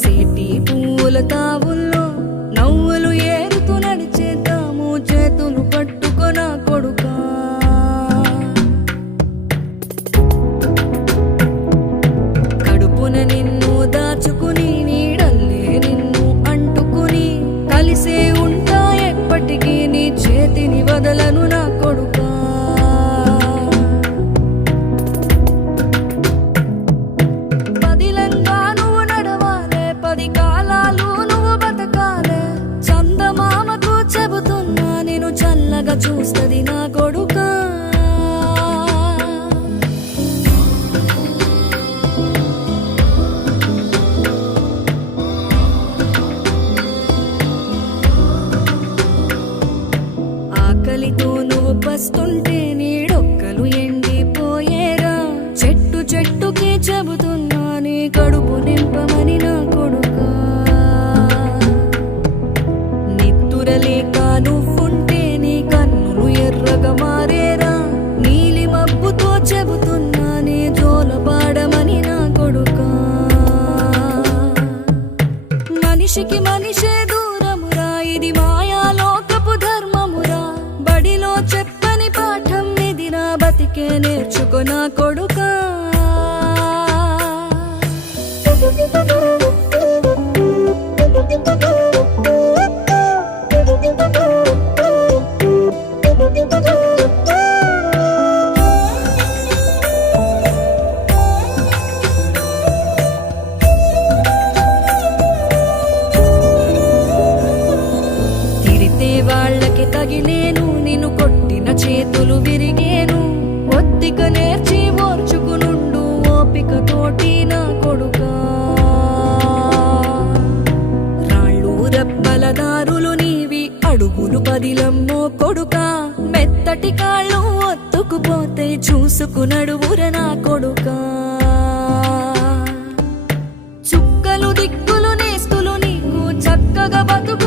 సేటి పూల తావుల్లో నవ్వులు ఏరుతూ నడిచేద్దాము చేతులు పట్టుకొన కొడుకా. కడుపున నిన్ను దాచుకుని నీడల్లే నిన్ను అంటుకుని కలిసే ఉంటా ఎప్పటికీ నీ చేతిని వదలను నా కొడుకా. పదిలంగా నువ్వు నడవాలే, 10 కాలాలు నువ్వు బతకాలే. చందమామకు చెబుతున్నా నేను చల్లగా చూస్తది నా కొడుకా. ఆకలితో నువ్వు పస్తుంటే నీడొక్కలు ఎండిపోయేరా. చెట్టు చెట్టుకి చెబుతున్నా నీ కడుపు నింపమని నా కొడుకా. నిద్దురలేక నువ్వుంటే నీ కన్నులు ఎర్రగా మారేరా. నీలి మబ్బుతో చెబుతున్నా నీ జోలపాడమని నా కొడుకా. మనిషికి మనిషే దూరమురా, ఇది మాయాలోకపు ధర్మమురా. బడిలో చెప్పని పాఠం ఇదిరా, బతికే నేర్చుకో నా కొడుకా. తిడితే వాళ్ళకి తగిలేను, నిన్ను కొట్టిన చేతులు విరిగేను. ఒత్తిక నేర్చి ఓర్చుకునుండు ఓపిక తోటి నా కొడుకా. రాళ్ళు రెప్పల దారులు నీవి, అడుగులు పదిలమ్మో కొడుకా. మెత్తటి కాళ్ళు ఒత్తుకుపోతే చూసుకునడువుర నా కొడుకా. చుక్కలు దిక్కులు నేస్తులు నీకు చక్కగా బతుకు